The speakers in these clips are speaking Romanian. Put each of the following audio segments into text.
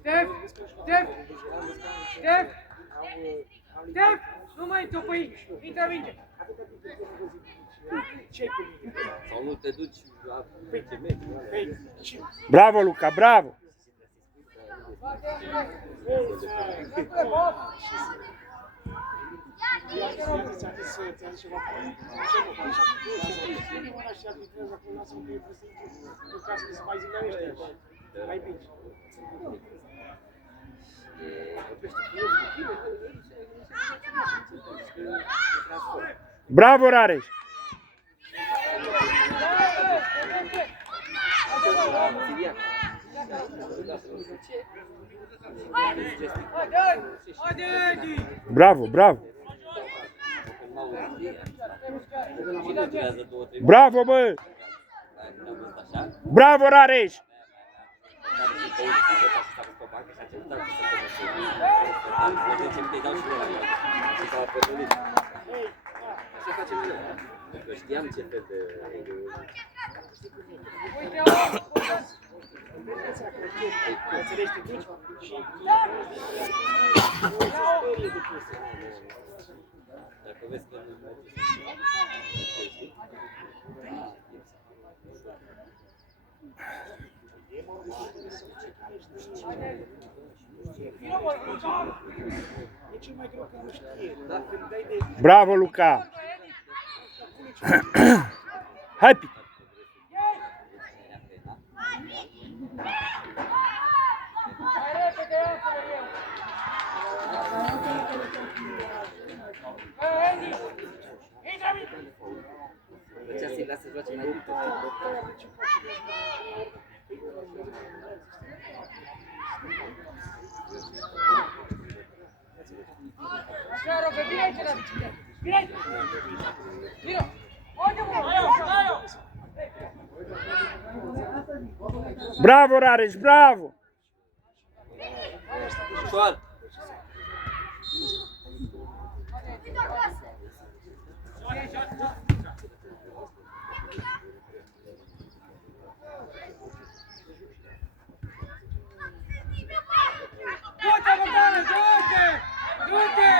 Stef! Stef! Stef! Stef! Nu mai topăi! Intră minge! Sau nu te duci la 10 metri. Bravo, Luca, bravo! Bravo, Rareș! Bravo, bravo! Bravo, bă! Bravo, Rareș! Știam ce fel de... Dacă vezi că nu Bravo, Luca! Hai, Piti! Plăcea să-i lasă joace mai mult. Așa, Robert, vine aici la bicicletă! Vine aici! Vino! Bravo, Rareș, bravo! Ușor! Du-te, Bogdane, du-te! Du-te!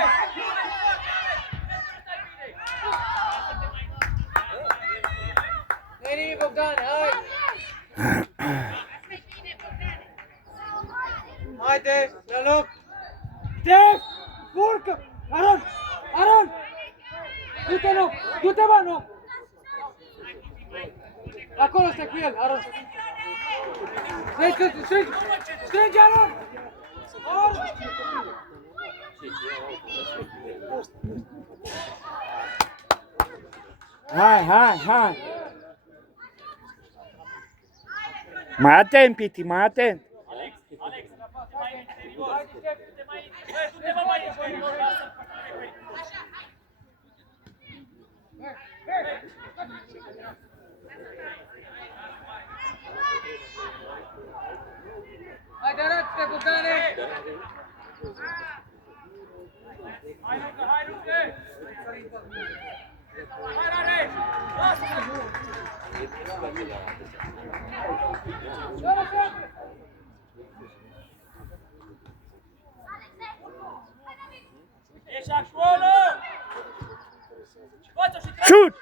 Veni, Bogdane, hai! Haide, la loc! Stef! Urcă! Aron! Aron! Du-te în loc! Du-te, mă, în loc! Acolo stai cu el, Aron! Strânge, Aron! Aron! Hai, hai, hai! Mai atent, Piti, mai atent! Haide, arată-te, Bogdane! Hai, Luca, hai, Luca! Hai, Rareș! Lasă-te! Ești acolo! Șut!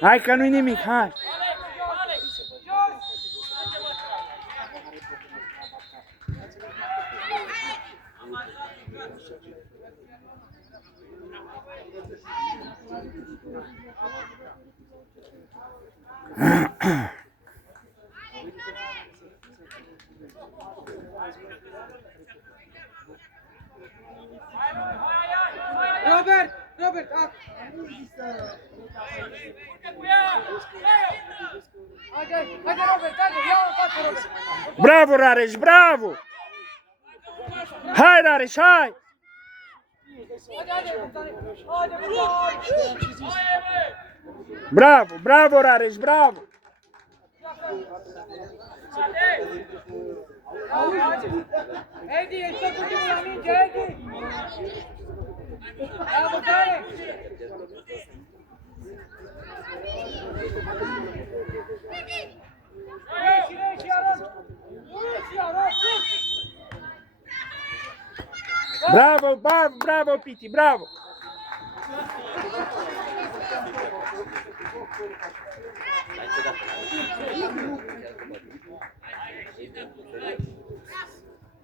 Hai că nu-i nimic, hai! Robert! Robert! Haide, haide, Robert, haide, ia-o în față, Robert! Bravo, Rareș, bravo! Hai, Rareș, hai! Haide, haide, haide, haide! Bravo, bravo, Rareș, bravo! Edi, ești tot ultimul la minge, Edi! Ia, Bogdane! Bravo, bravo, bravo, Piti, bravo.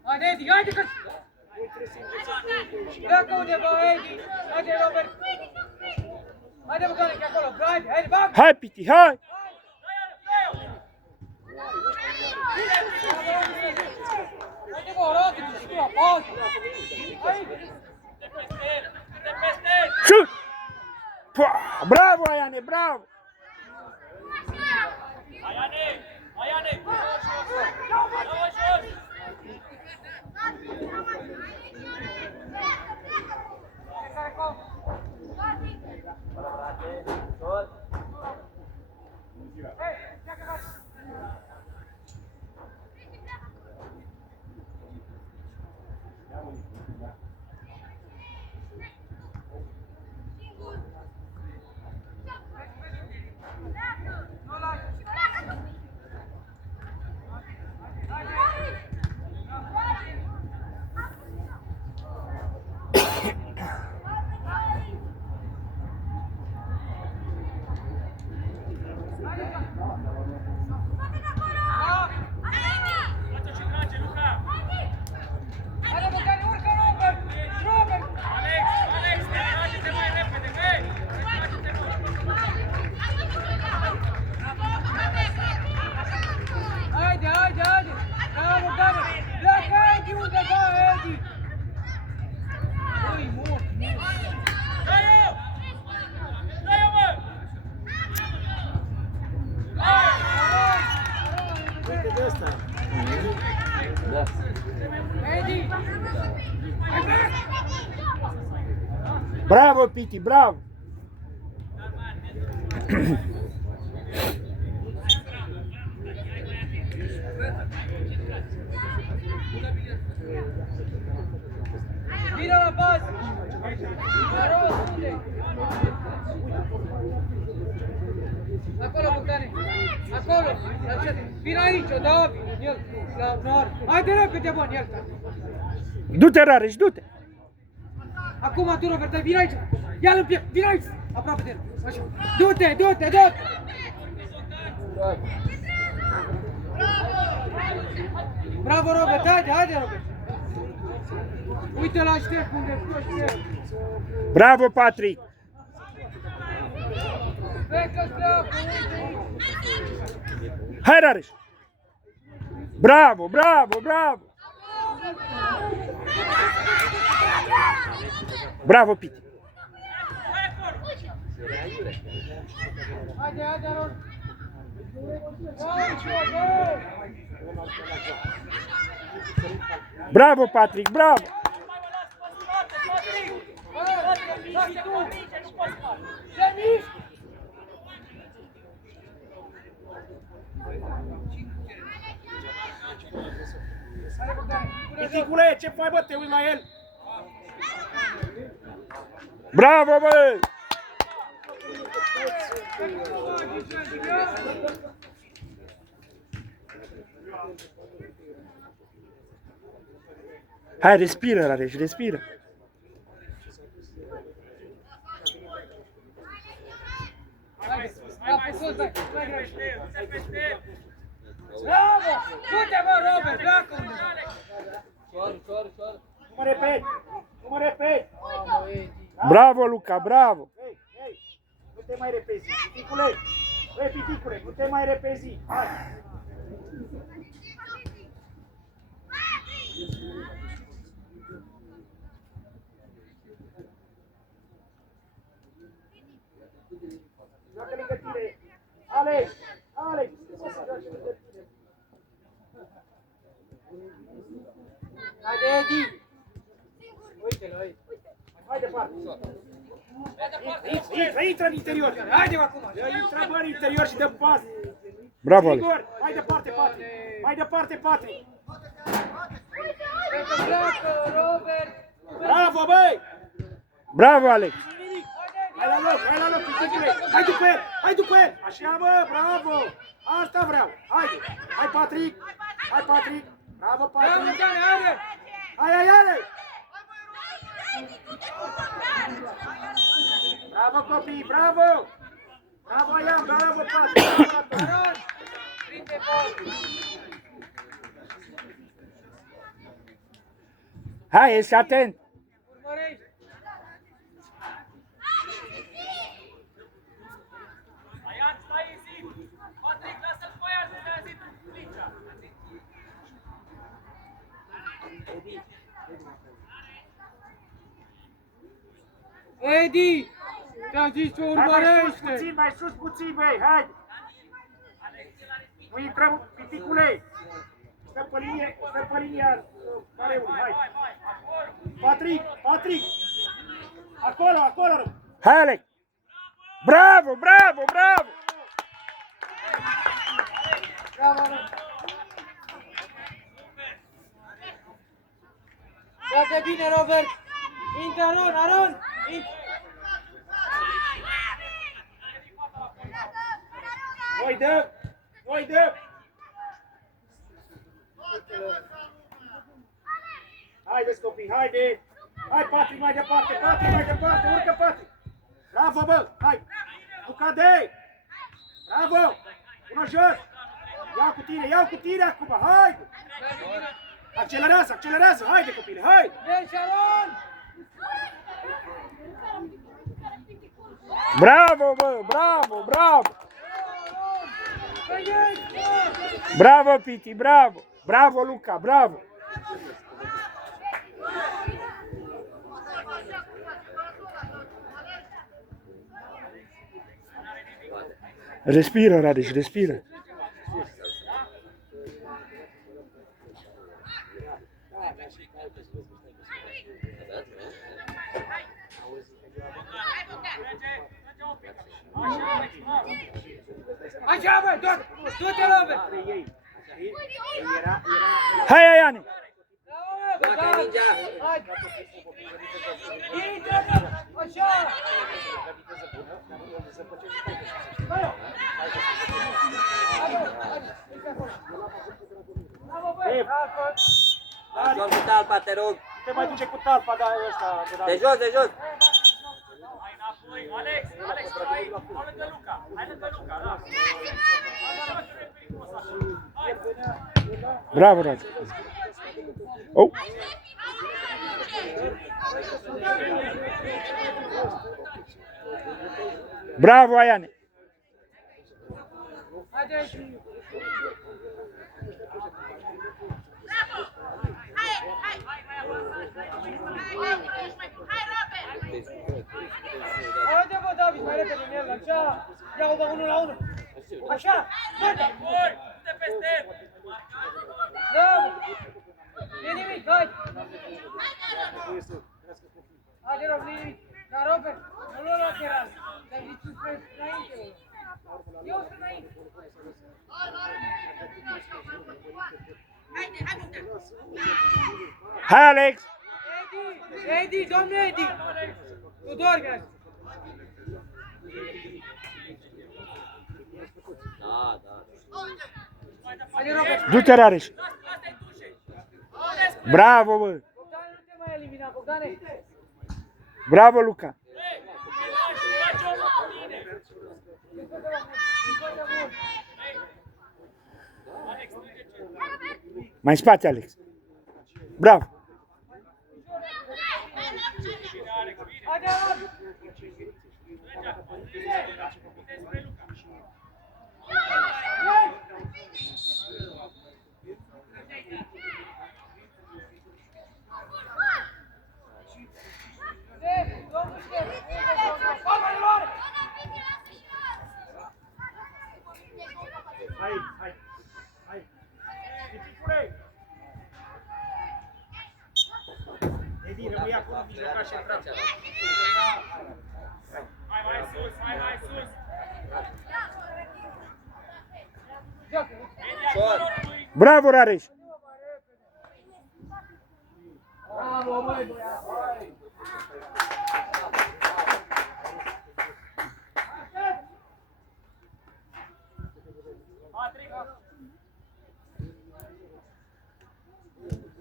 Haide, Edi, haide că... Pleacă undeva, Edi! Haide, Robert! Haide, Bogdane, că acolo! Haide, haide, bag! Hai, Piti, hai. Haide, bă, arată că știu la pauză! Haide! Șut. Bravo, Aiane, bravo. Haide, Bogdane, urcă, Robert! Robert! Haide, haide, haide! Bravo, Bogdane! Pleacă, Edi, undeva, Edi! Ui, mult, Uite de asta. Da. Edi! Bravo, Piti, bravo. Vino la bază! Maros, unde? Acolo, Bogdane! Acolo! Vino aici, o dau în el, la nord! Haide repede, bă, în el! Du-te, Rareș, du-te. Acum tu, Robert, vino aici! Ia-l în piept, vino aici! Aproape de el! Așa! Du-te, du-te, du-te! Bravo, Robert! Haide, haide, Robert! Uite la Ștef unde Ștef! Bravo, Patrick. Plecă-ți pleacă, uite aici! Hai, Rareș. Bravo, bravo, bravo. Bravo, Piti. Haide, haide, Robert! Aici, bă! Bravo, Patrick, bravo. Piticule, ce faci, bă? Te uiți la el? Bravo, bă. Hai, respiră, Rareș, respiră. Bravo! Du-te, bă, Robert, pleacă undeva! Nu mă repet! Nu mă repet! Bravo, Luca, bravo. Hei, hei! Nu te mai repezi! Piticule! Băi, Piticule, nu te mai repezi! Hai! Joacă lângă tine! Alex! Alex! Joacă lângă tine! Haide, Edi! Uite-l aici! Hai departe! Intră în interior! Haide-mă acum! Intră, bă, în interior și dă pas! Bravo, Alex. Igor, mai departe, Patri! Mai departe, Patri! Pleacă, Robert! Bravo, băi! Bravo, Alex. Hai la loc, hai la loc, Piticule! Hai după el, hai după el! Așa, bă, bravo! Asta vreau! Haide! Hai, Patrick! Hai, Patrick! Bravo, Bravo, Patrick! Bogdane, haide! Hai, hai, hai! Bravo copii, bravo! Bravo Ian, bravo Patrick! Aron, prinde bol. Hai, ești atent. Urmărește. Edi, ți-am zis să urmărește. Mai sus puțin, băi, hai! Nu intrăm, piticule! Stă pe linia careului, hai! Patrick! Acolo! Hai, Alex. Bravo, bravo, bravo. Bravo, Aron. Foarte bine, Robert. Intră, Aron. Noi dăm! Haideți copii, haide! Hai Patrick mai departe, urcă Patrick! Bravo, bă, hai! Nu cade! Bravo! Până jos! Iau cu tine acum, haide! Accelerează, haide copile, haide! Deci, Aron. Bravo, bă, bravo. Băieți, Bravo, Piti, bravo. Bravo, Luca, bravo. Respiră, Radeș, respiră. Așa, bă, du-te, Robert. Hai, Iane. Bravo, Joacă mingea. Hai. Intră, așa. Bravo, băi. Joc cu talpa, te rog. Te mai duce cu talpa, da, ăsta. De jos. Bravo, Radu. Oh. Bravo, Iane. Haide. Haide, bă, David, mai repede în el, așa. Ia-o, bă, 1-1. Așa, gata. Bravo. Nu-i nimic, hai. Haide, Rob, nu-i nimic. Dar, Robert, nu lua lateral. Dar zici spre înainte, bă. Eu sunt înainte. Hai, Alex. Edi, domnule Edi. Tudor, gata. Da. Haide, Robert. Du-te, Rareș. Bravo, bă. Bogdane, nu te mai elimina, Bogdane. Bravo, Luca. Mai în spate, Alex. Bravo. Haide, Aron. Domnul Ștef. Hai. Piticule! Edi, rămâi acolo, mijlocaș și intra. Mai sus! Șor. Bravo, Rareș. Bravo, băi, băiat. Patrick!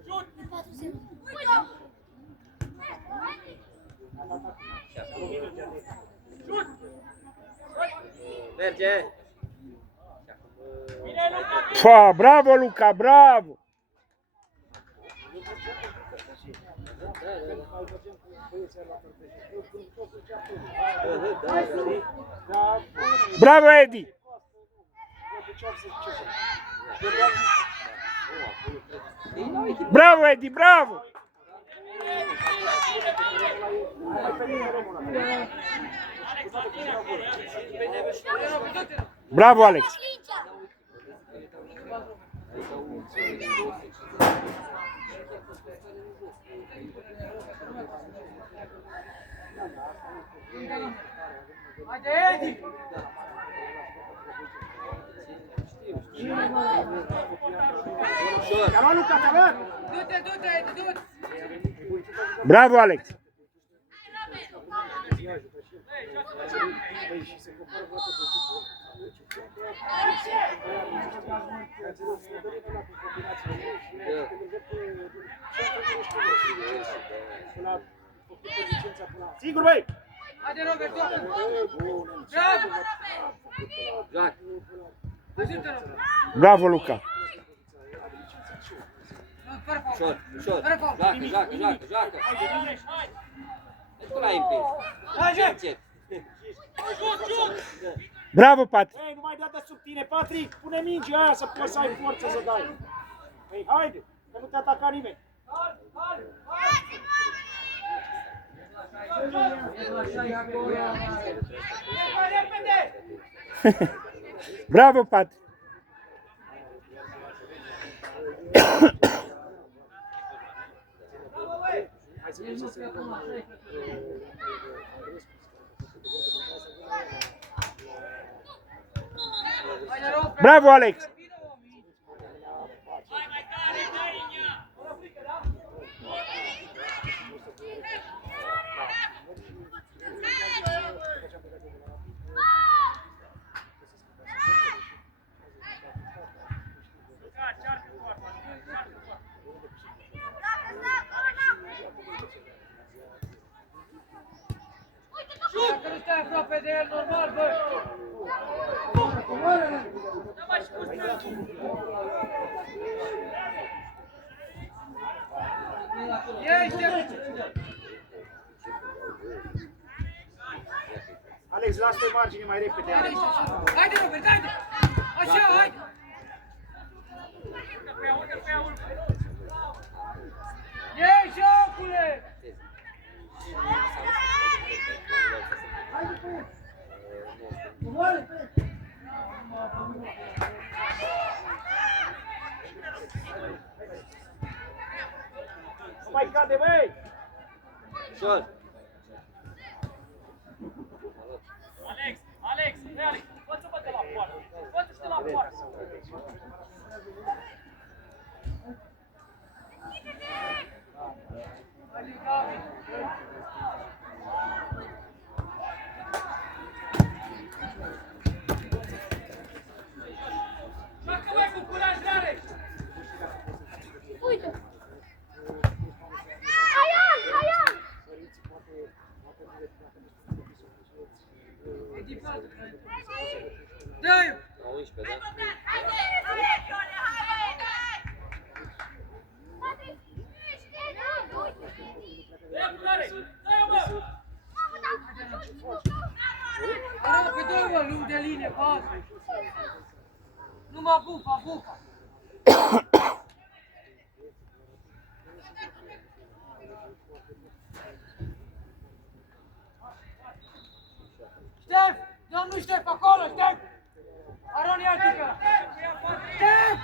Șut! Merge! Fa, bravo Luca, bravo! Bravo Edi! Bravo Edi, bravo! Bravo Alex! Haide, Edi! Te-a luat Luca, te-a luat! Du-te, du-te, Edi, du-te! Bravo Alex! Sigur, băi! Haide, Robert, du-te! Bravo! Joacă! Ajută-l! Bravo Luca! Fără fault! Ușor, ușor! Fără fault! Joacă, joacă, joacă, joacă! Tu l-ai împins! Încet! Bravo Patri! Ei, nu mai da de sub tine, Patrick! Pune mingea aia să poți să ai forță să dai! Ei, haide! Că nu te ataca nimeni! Bravo Patri! Haide, Robert! Bravo Alex! Dacă nu stai aproape de el, normal, bă! Alex, lasă-te margine mai repede, Alex! Haide, Robert, haide! Așa, haide! Ei, jocule! Nu mai cade, băi! Ușor! Alex, Alex, Alex, fă-ți-o de la poartă. Fă-ți-o de la poartă. Joacă mai cu curaj, Alex! Uite! Haian, Haian! Dă-i! La 11, da? Dreptul, Alex! Dă-i-o, bă! Arată pe doi, mă, lung de linie, pasă! Nu mă bufa, bufa! Ștef! Domnul Ștef, acolo, Ștef! Aron, ia-l pe ăla! Ștef!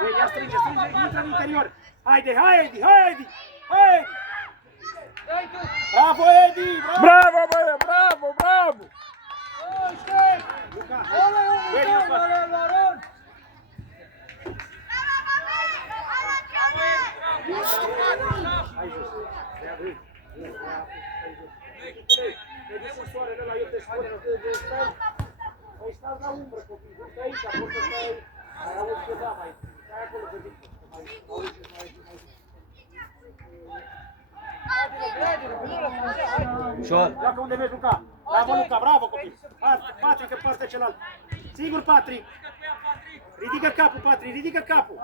Băi, ia strânge, strânge, intră în interior! Haide, hai, Edi, hai, Edi! Hai, Edi! Dă-i tu! Bravo, Edi! Bravo! Bravo băie, bravo, bravo! Oh, Ștef! Luca, Ole, Edi, ole, în față. ole, ole, Aron! Hai jos. Ia, băi. Vede să soarele ăla, eu te scot, stai. Păi stați la umbră, copii. Nu stai aici, poți să stai. Mai auzi ceva, mai. Stai acolo, pe dincolo. Mai auzi, mai. Ușor. Joacă unde vezi, Luca. Bravo, Luca, bravo, copil. Patrick în partea cealaltă. Sigur, Patrick. Ridică capul, Patrick, ridică capul.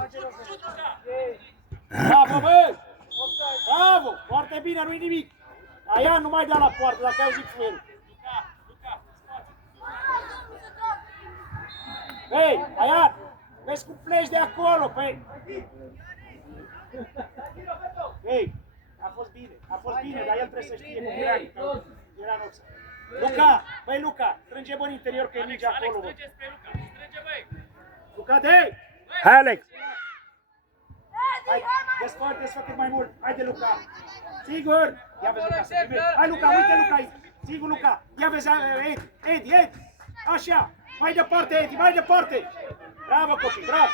Bravo, bă! Bravo! Foarte bine, nu-i nimic. Aia nu mai da la poartă, dacă ai auzit cu el. Hei, Aia, vezi cum pleci de acolo, păi. Hei, a fost bine, dar el trebuie să știe cum era în oță. Luca, băi Luca, strânge bă în interior că e mingea acolo, bă. Luca, de! Hai, Alex! Hai, desfă cât mai mult. Haide, Luca. Sigur! Ia vezi, Luca, să primești. Hai, Luca, uite, Luca aici. Sigur, Luca. Ia vezi, Edi. Așa. Mai departe, Edi, mai departe. Bravo, copii, bravo.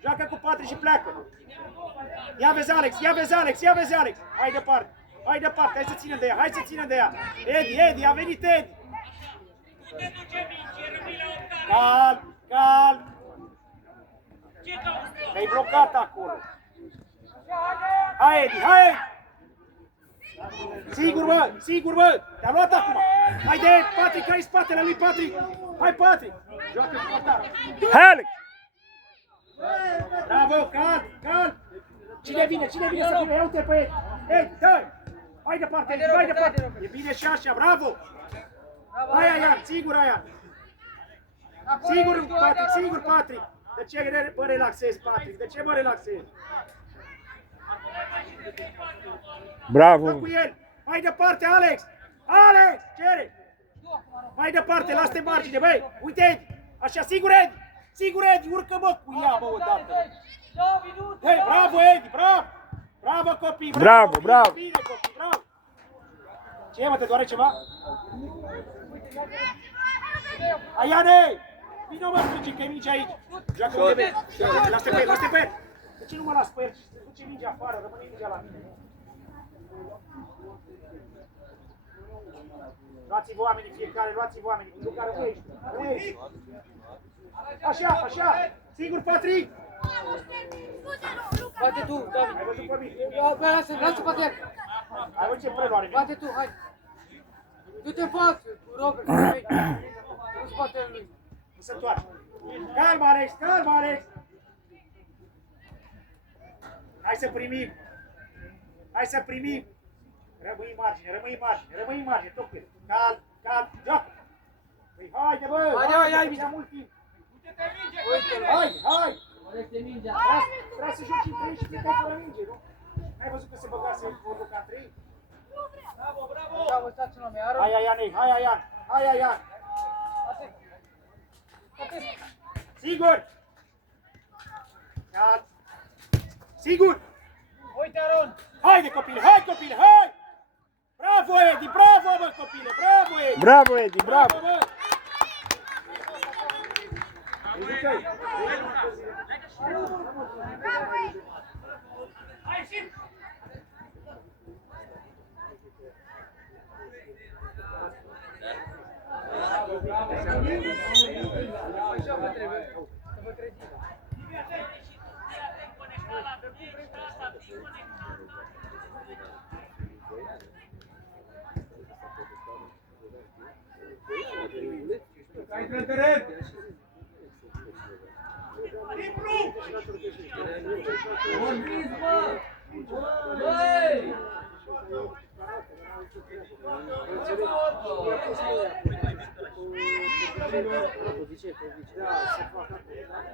Joacă cu Patrick și pleacă. Ia vezi, Alex. Hai departe. Hai să ținem de ea. Edi, a venit Edi. Calm. Te-ai blocat acolo. Hai, Edi. Sigur, bă. Te-a luat acum. Haide, Patrick, ai spatele lui Patrick. Hai, Patrick. Joacă cu portar. Hai, Alex! Bravo, calm. Cine vine să vină? Ia uite pe Edi. Edi, dă! Hai departe. E bine și așa, bravo. Hai, Aia, sigur, Aia. Sigur, Patrick. De ce mă relaxezi, Patrick? De ce mă relaxezi? Bravo! Cu el. Mai departe, Alex! Alex! Cere! Mai departe, lasă-te margine, băi! Uite, Edi! Așa, sigur, Edi! Urcă, mă, cu ea, bă, odată! Hei, bravo, Edi, bravo! Bravo, copii! Bravo! Bine, copii, bravo! Ce, mă, te doare ceva? Aiane! Vino, mă, strânge, că e mingea aici! Joacă unde vezi! Lasă-te pe el! De ce nu mă las pe el? Se duce mingea afară, rămâne mingea la mine. Luați-vă oamenii fiecare, cu care vrei. Așa. Sigur, Patrick? Bate tu, David. Ai văzut pe mine? Lasă Patrick. Ai văzut ce preluare? Bate tu, hai. Du-te în față, Robert. Nu spatele lui. Nu se întoarce. Calm, Alex. Hai să primim. Rămâi în margine, tot pe. Calm, joacă. Păi haide, bă! Hai, Ia mult timp. Uite-l. Hai! Vrea să joci în 3 și te dai fără minge, nu? N-ai văzut că se băgase o Luca în 3? Așa, vă stați în lume, Aron. Hai, Aian! Sigur! Calm! Sigur! Uite, Aron. Haide, copile, hai! Bravo, Edi, bravo, bă, copile, bravo, Edi! Bravo, Edi, bravo! Bă! Ridică-i! Așa vă trebuie. Să vă treziți. Da, se fac acolo.